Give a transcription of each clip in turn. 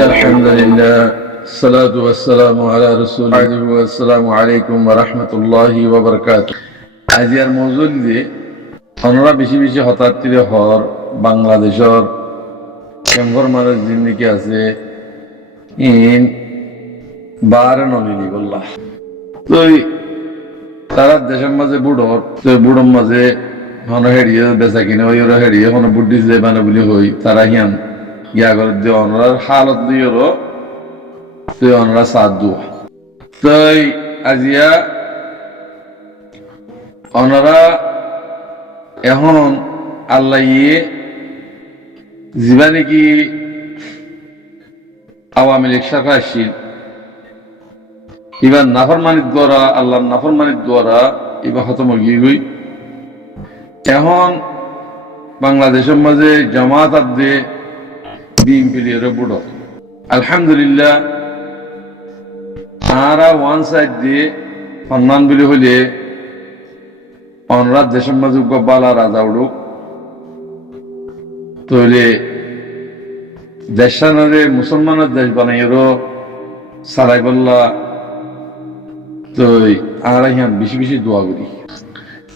إن الحمد لله الصلاة والسلام على رسول الله والسلام عليكم ورحمة الله وبركاته আজিয়ার মৌজুদ দিয়ে আমরা বেশি বেশি হতাত্তিরে হর বাংলাদেশের কেমভর মানুষ জিন্দিগি আছে ইন বার নলিনি বললা তো তারা দেশের মাঝে বুড়োর তো বুড়োর মাঝে হন হেরিয়ে বেচা কিনে ওই ওরা হেরিয়ে হন বুদ্ধি যে মানে বলি হই তারা হিয়ান ইয়া করে দিয়ে অনরার হালত দিয়েরও তুই অনরা সাথ দুয়া তাই আজিয়া অনরা এখন আল্লাহ ইয়ে জীবানে কি আওয়ামী লীগ সরকার আসছিল এবার নাফরমানির দ্বারা আল্লাহ নাফরমানির দ্বারা এবার খতম গিয়ে গই এখন বাংলাদেশের মাঝে জামাত আদে বিএনপি বুড়ো আলহামদুলিল্লাহ তারা ওয়ান সাইড দিয়ে সম্মান বলে হইলে অনরাত দেশের মাঝে বালা রাজা উড়ুক তৈলে দেশানরে মুসলমানের দেশ বানাইরও সারাই বললা তো আমরা হিয়ান বেশি বেশি দোয়া করি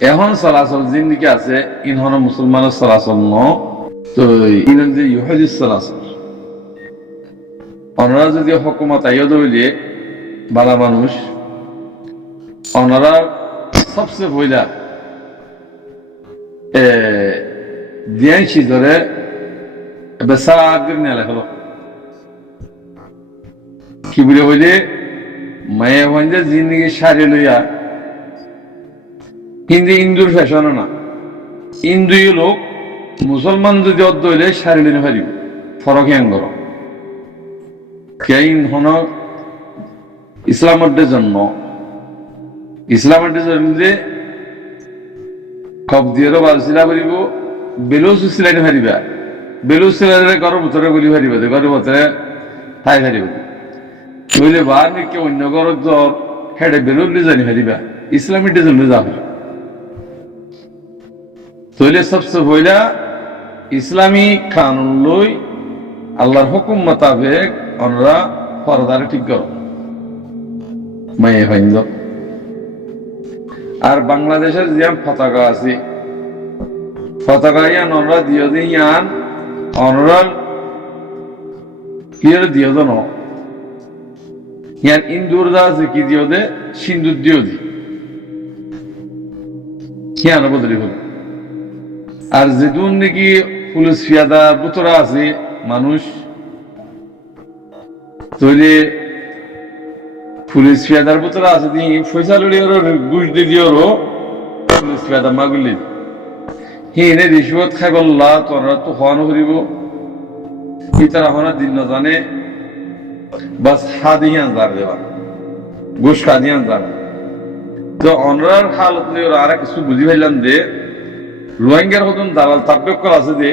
এখন চলাচল জিন্দিগি আছে ইনহন মুসলমানের চলাচল ন তো ইন যে ইহুদিস চলাচল ওনারা যদি হকুমত আইও দইলে বালা মানুষ ওনারা সবচেয়ে পয়লা দিয়াইছি ধরে বেসা আগের নেলে হলো কি বলে হইলে মায়ে হইলে জিন্দিগি সারি লইয়া কিন্তু ইন্দুর ফ্যাশন না ইন্দুই লোক মুসলমান যদি অর্ধ হইলে সারি লইনে পারিব ফরক হিয়াঙ্গর কেইন হন ইসলামের জন্য যে কব দিয়েরও বালছিলা করিব বেলুস সিলাইনে পারিবা বেলুস সিলাইনে ঘরের ভিতরে গুলি পারিব ঘরের ভিতরে ঠাই পারিব বলে বার নাকি অন্য ঘরের জ্বর হেডে বেলুন জানি পারিবা ইসলামী জন্য যাবে তৈলে সবচেয়ে পয়লা ইসলামী কানুন লই আল্লাহর হুকুম মোতাবেক আমরা ফরদারে ঠিক করো মায়ে ফাইন্দ আর বাংলাদেশের যে পতাকা আছে পতাকা ইয়ান আমরা দিও দিই ইয়ান অনরাল ক্লিয়ার দিও দন ইয়ান ইন্দুর দা আছে কি দিও দে সিন্দুর দিও দি ইয়ান বদলি হল আর যেদুন নাকি পুলিশ ফিয়াদা বুতরা আছে মানুষ তৈলে পুলিশ ফিয়াদার বুতরা আছে দি ফয়সালুড়ি ওর ঘুষ দি দিওরও পুলিশ ফিয়াদা মাগুলি হিনে রিশওয়াত খাই বললা তোরা তো হওয়ানো করিব ই তারা হনা দিন না জানে বাস হাদিয়ান জার দেওয়া ঘুষ খাদিয়ান জার তো অনরার হালত নিয়ে ওরা আর কিছু বুঝি পাইলাম যে রোহিঙ্গার হতন দালাল তাব্যকল আছে যে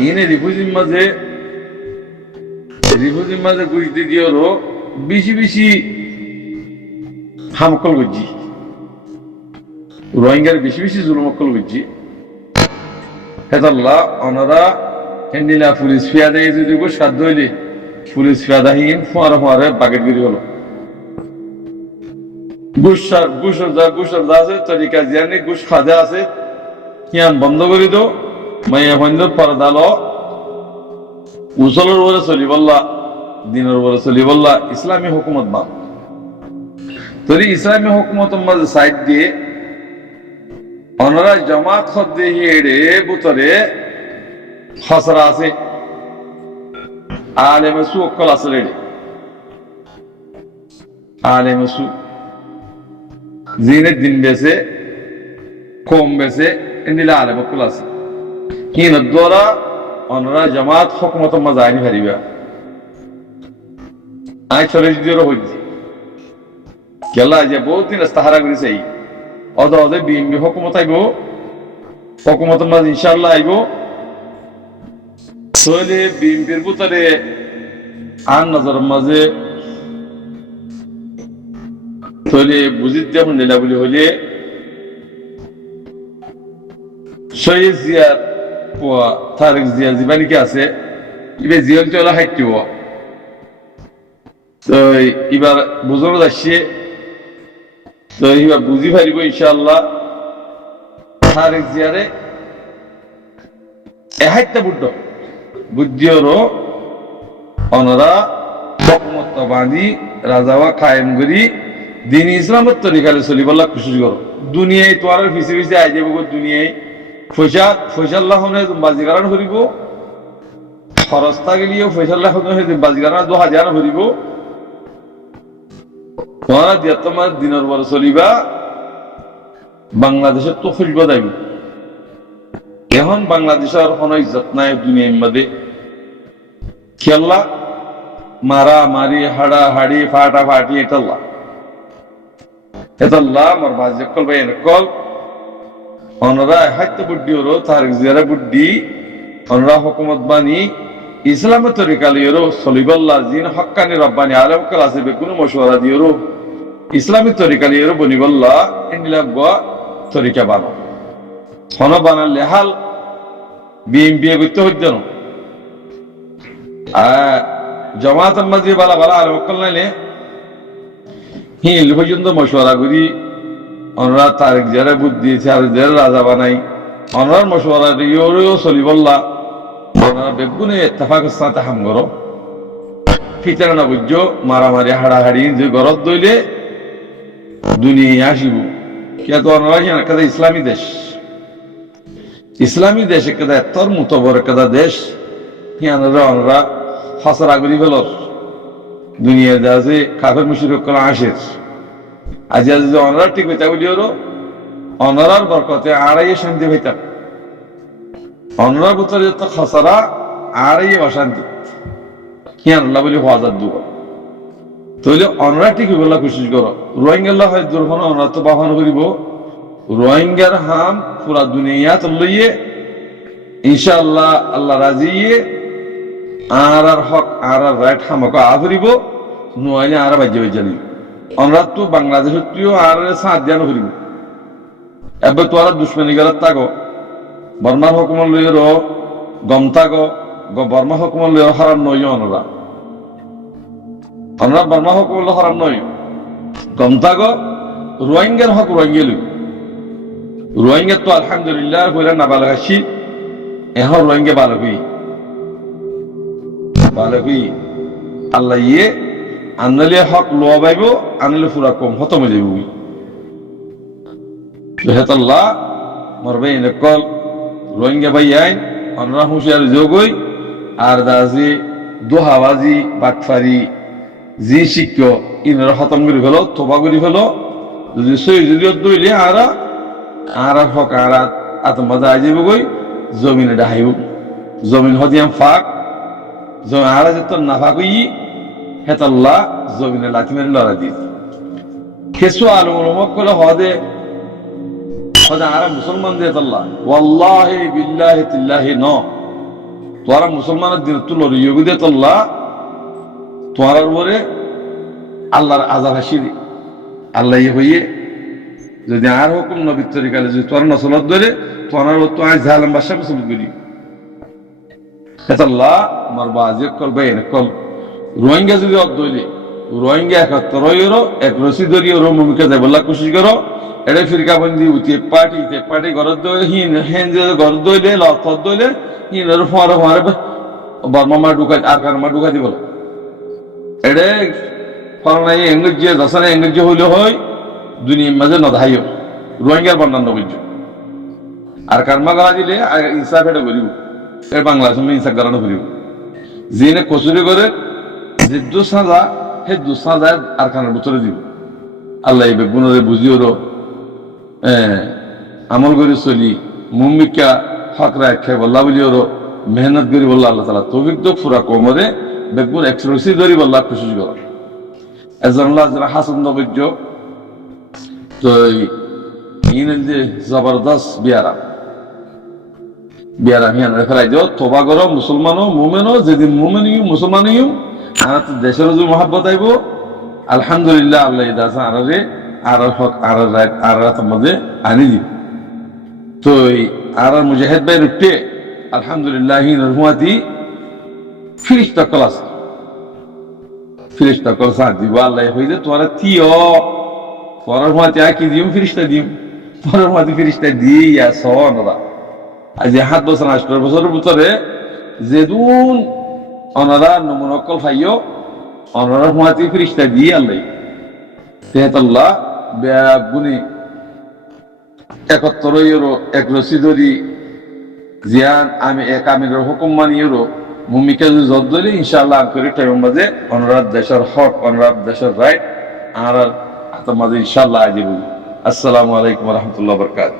ইনে রিফিউজির মাঝে ঘুষ দি দিওরও বেশি বেশি হামকল করছি রোহিঙ্গার বেশি বেশি জুলুমকল করছি হেতাল্লাহ অনারা হেন্দিলা পুলিশ ফিয়াদা যদি সাধ্য হইলে পুলিশ ফিয়াদাহীন ফোয়ারে বাগেট গিরি হলো ঘুষর যা আছে তরিকা জিয়ানি ঘুষ খাজা আছে কিয়ান বন্ধ করে দো মাইয়া বন্ধ পরদাল উসলের উপরে চলি বললা দিনের উপরে চলি বললা ইসলামী হুকুমত মান তরি ইসলামী হুকুমত মাঝে সাইড দিয়ে ওনারা জামাত খদ্দে হেড়ে বুতরে খসরা আছে আলেমে সু অক্কল আছে রেডে আলেমে সু জিনের দিন বেছে কম বেছে এনিলা আলেম অক্কল আছে কিন দ্বারা ওনারা জামাত হুকুমত মাঝে আইনি হারিবা আই 40 দিনের হইছে গেলা যে বহুত দিন ইস্তাহারা করেছে অদে বিএনপি হুকুমত আইব হুকুমতের মাঝে ইনশাআল্লাহ আইব তাহলে বিএনপির ভিতরে আর নজর মাঝে তাহলে বুঝিত যখন নিলা বলি হইলে শহীদ জিয়ার তারেক জিয়া জীবানীকে আছে ইবে জিয়ল চলা হাইটিব তো এবার বুঝানো যাচ্ছে তো এবার বুঝি পারিব ইনশাআল্লাহ তারেক জিয়ারে এহাইতে বুদ্ধ বুদ্ধিওরও অনরা হকমত বাঁধি রাজাওয়া কায়েম করি দিন ইসলামের তরিকালে চলিবল্লা কোশিশ করো দুনিয়ায় তোয়ার পিছে পিছে আই যাব দুনিয়ায় ফৈসাল্লাহ বাজিগারান করিব খরচটা গেলিও ফৈসাল্লাহ বাজিগারান 2000 করিব তোমরা দিয়া তোমার দিনের পর চলিবা বাংলাদেশের তো খুঁজব যাইব এখন বাংলাদেশের কোনো ইজ্জত নাই দুনিয়ার মধ্যে খেলা মারা মারি হাড়া হাড়ি ফাটা ফাটি এটাল্লা আমার বাজে কল ভাই কল অনরা হাইতে বুদ্ধি হলো তার জিয়ারা বুদ্ধি অনরা হুকুমত বানি ইসলামের তরিকালিও সলিবাল্লাহ জিন হক্কানি রব্বানি আলম কাল আছে বেকুনো মশওয়ারা দিও ইসলামী তরিকালিও বনিবল্লাহ ইনলাম গোয়া তরিকা বানো হন বানালে হাল বিয়ে করতে হইতে না জমাত মাঝে বালা বালা আর অকল নাইলে হিল পর্যন্ত মশওয়ারা করি অনরা তারেক যারা বুদ্ধি আর যারা রাজা বানাই অনরার মশওয়ারা দিও চলিবল্লাহ অনরা বেগুনে ইত্তেফাক সাথে হাম করো ফিতারা না বুঝছো মারামারি হাড়াহাড়ি যে গরত দইলে দুনিয়া আসিব কিন্তু অনরা একটা ইসলামী দেশ একটা এতর মুতবর একটা দেশ অনরা হাসরা করি ফেল দুনিয়া যা আছে কাফের মুশরিক আসে আজ যদি অনরা ঠিক হইতা বলি ওর অনরার বরকতে আড়াইয়ে শান্তি হইতাম অনরার ভিতরে যত খাসারা আড়াইয়ে অশান্তি আল্লাহ বলি হাজার দু তাহলে অনরা ঠিক হইবলা কোশিশ করো রোহিঙ্গা হয় দুর্ঘন অনরা তো বাহন করিব রোহিঙ্গার হাম পুরা দুনিয়া তো লইয়ে ইনশাআল্লাহ আল্লাহ রাজিয়ে আর হক আর রাইট হামক আভরিব নইলে আর বাজ্য বাজ্যালি অনরা তো বাংলাদেশের তুইও আর সাথ জানো করিব এবার তো আর দুশ্মনী গেলার তাগো বর্মার হুকুমত লইয়ের গম তাগো বর্মা হুকুমত লইয়ের হারাম নই অনরা বর্মা হুকুমত হারাম নই গম তাগো রোহিঙ্গার হক রোহিঙ্গা লই রোহিঙ্গা তো আলহামদুলিল্লাহ কইরা না ভালো আছি এখন রোহিঙ্গা ভালো হই আল্লাহ ইয়ে আনলে হক লোয়া পাইব আনলে পুরা কম হতম হয়ে যাইব হেতাল্লাহ মরবে কল রোহিঙ্গা ভাই আইন অনরা হুঁশিয়ার যোগই আর দাজি দোহাবাজি বাটফারি জি শিক্ষ ইনরা খতম করে ফেলো তোবা করে ফেলো যদি সই যদি দইলে আর হক আর আত্মজা আই যাব গই জমিনে ডাহাইব জমিন হদিয়াম ফাঁক আর যত নাফা কই হেতাল্লাহ জমিনে লাথি মেরে লড়াই দিয়ে খেসু আলম করে হদে আর মুসলমান দিয়ে আল্লাহ ওয়াল্লাহি বিল্লাহি তিল্লাহি ন তোরা মুসলমানের দিন তুলো ইয়োগি দিয়ে আল্লাহ তোরার উপরে আল্লাহর আযাব হাসিরি আল্লাহ হইয়ে যদি আর হুকুম নবী তরিকালে যদি তোরা নসলত ধরে তোরার তো আজ জালাম বাসা মুসলমান করি আল্লাহ মারবা যে কল বাইন কল রোহিঙ্গা যদি অদইলে রোহিঙ্গা 71 এক রশি ধরিয়ে রোমিকা যায় বলা কোশিশ করো এটা ফিরকা বন্দি উঠে পার্টি ঘরত দইলে হিন হেন যে ঘর দইলে লথ দইলে হিনের ফরে বর্মা ঢুকাই আর কারমা ঢুকাই দিব এটা ফরনাই ইংরেজি দশনে ইংরেজি হইলে হয় দুনিয়ার মাঝে নধাইও রোহিঙ্গার বর্ণান্য বুঝছো আর কারমা গলা দিলে ইনসাফ এটা করিব এর বাংলাদেশ ইনসাফ গালানো করিব যিনি কচুরি করে যে দুসাজা সেই দুসাজা আর খানের ভিতরে দিব আল্লাহ এই বেগুনরে বুঝিও আমল করে চলি মুমিকা হক রাখে বল্লা বলিও মেহনত করি বললা আল্লাহ তালা তৌফিক তো পুরা কোমরে বেগুন এক্সপ্রেসি ধরি বললা কোশিশ কর এজন হাসান নবীর্য তো ইনের যে জবরদস্ত বিয়ারা হিয়ান ফেলাই দিও তোবা করো মুসলমানও মোমেনও যেদিন মোমেন মুসলমান আর দেশের যে মহাব্বত আইব আলহামদুলিল্লাহ আল্লাহ দাসা আরে আর হক আর রাত আর রাতের মধ্যে আনি দি তো আর মুজাহিদ ভাই রুটে আলহামদুলিল্লাহ রহমাতি ফিরিস্তা কল আছে, ফিরিস্তা কল সাথ দিব আল্লাহ হইলে তোমার থিও পরের মাঝে কি দিম ফিরিস্তা দিম, পরের মাঝে ফিরিস্তা দিয়া সনরা আজ 7 বছর 8 বছরের ভিতরে যেদুন অনারা নমনকল খাইও অনারা মাঝে ফিরিস্তা দিয়ে আল্লাহ তেহাতাল্লাহ বেগুনি 71 ইউরো এক রসিদরি জিয়ান আমি এক আমিরের হুকুম মানিয়েরো ভূমিকা জব ধরে ইনশাআল্লাহ করে টাইম মাঝে অনুরাধ দেশের হক অনুরাধ দেশের রাইট আর মাঝে ইনশাআল্লাহ আজিব। আসসালামু আলাইকুম রহমতুল্লাহ বরকাত।